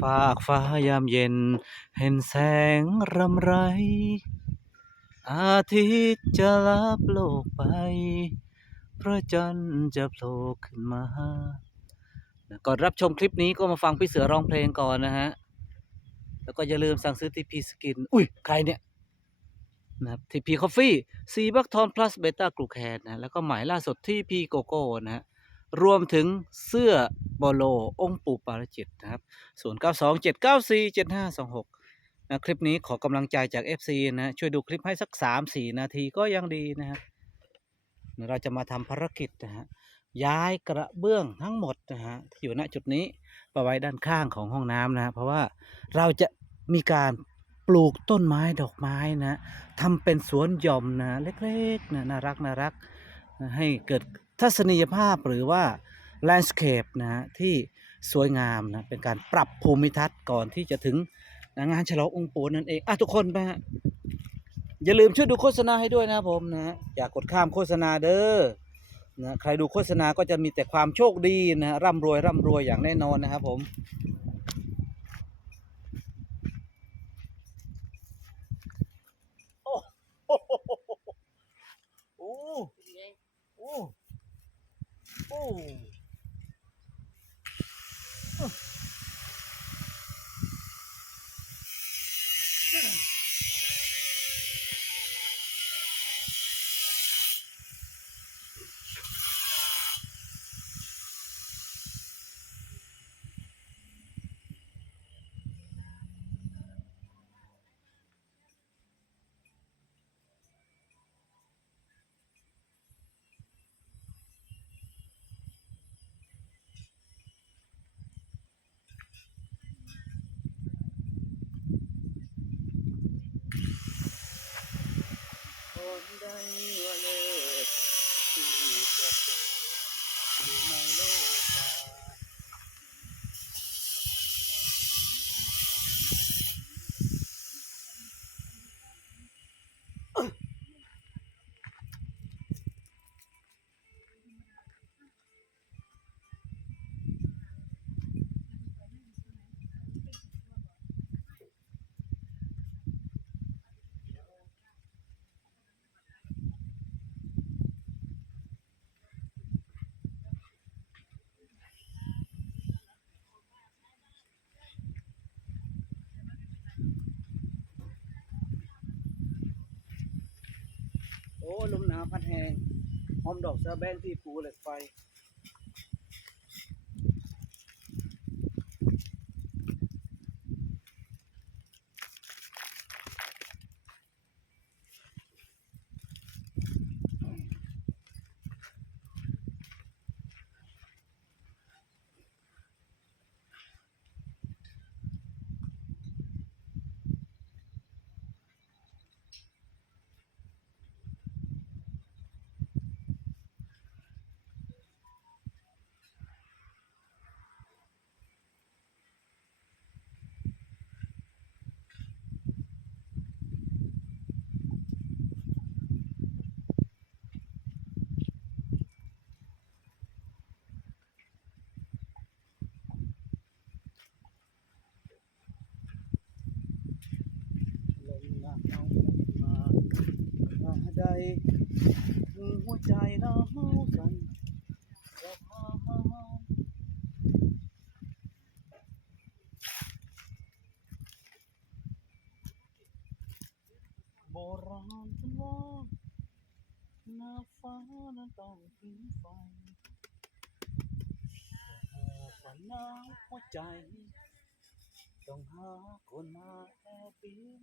ฝากฟ้ายามเย็น เห็นแสงรำไร อาทิตย์จะลับโลกไป พระจันทร์จะโผล่ขึ้นมา ก่อนรับชมคลิปนี้ก็มาฟังพี่เสือร้องเพลงก่อนนะฮะ แล้วก็อย่าลืมสั่งซื้อทีพีสกิน อุ้ย ใครเนี่ยนะครับทีพีคอฟฟี่ซีบักทอนพลัสเบต้ากลูแคนนะ แล้วก็หมายล่าสุดที่พีโกโก้นะฮะ รวมถึงเสื้อบอโล องค์ปู่ปาราจิตนะครับ 0 9 2 7 9 4 7 5 2 6 นะคลิปนี้ขอกำลังใจจาก FC นะช่วยดูคลิปให้สัก 3-4 นาทีก็ยังดีนะครับ เราจะมาทำภารกิจนะฮะย้ายกระเบื้องทั้งหมดนะฮะที่อยู่ณจุดนี้ไปไว้ด้านข้างของห้องน้ำนะฮะเพราะว่าเราจะมีการปลูกต้นไม้ดอกไม้นะทำเป็นสวนหย่อมนะเล็กๆนะน่ารักน่ารัก ให้เกิดทัศนียภาพหรือว่า landscape นะฮะที่สวยงามนะเป็นการปรับภูมิทัศน์ก่อนที่จะถึงงานฉลององค์ปู่นั่นเองอะทุกคนไปฮะอย่าลืมช่วยดูโฆษณาให้ด้วยนะผมนะฮะอย่ากกดข้ามโฆษณาเด้อนะใครดูโฆษณาก็จะมีแต่ความโชคดีนะร่ำรวยร่ำรวยอย่างแน่นอนนะครับผมโอ้โอ้โอ้โอ้โอ้ คนใดว่าเลิศที่ประเสริฐอยู่ใน โอ้ลมหนาวพัดแหงหอมดอกสะแบงที่ภูเหล็กไฟ ใดหัวใจหนาวสั่นสะพานโบราณท่านหน้าฟ้านั้นต้องผิงไฟแต่ฝันหนาหัวใจ ต้องหาคนมาแอบบิน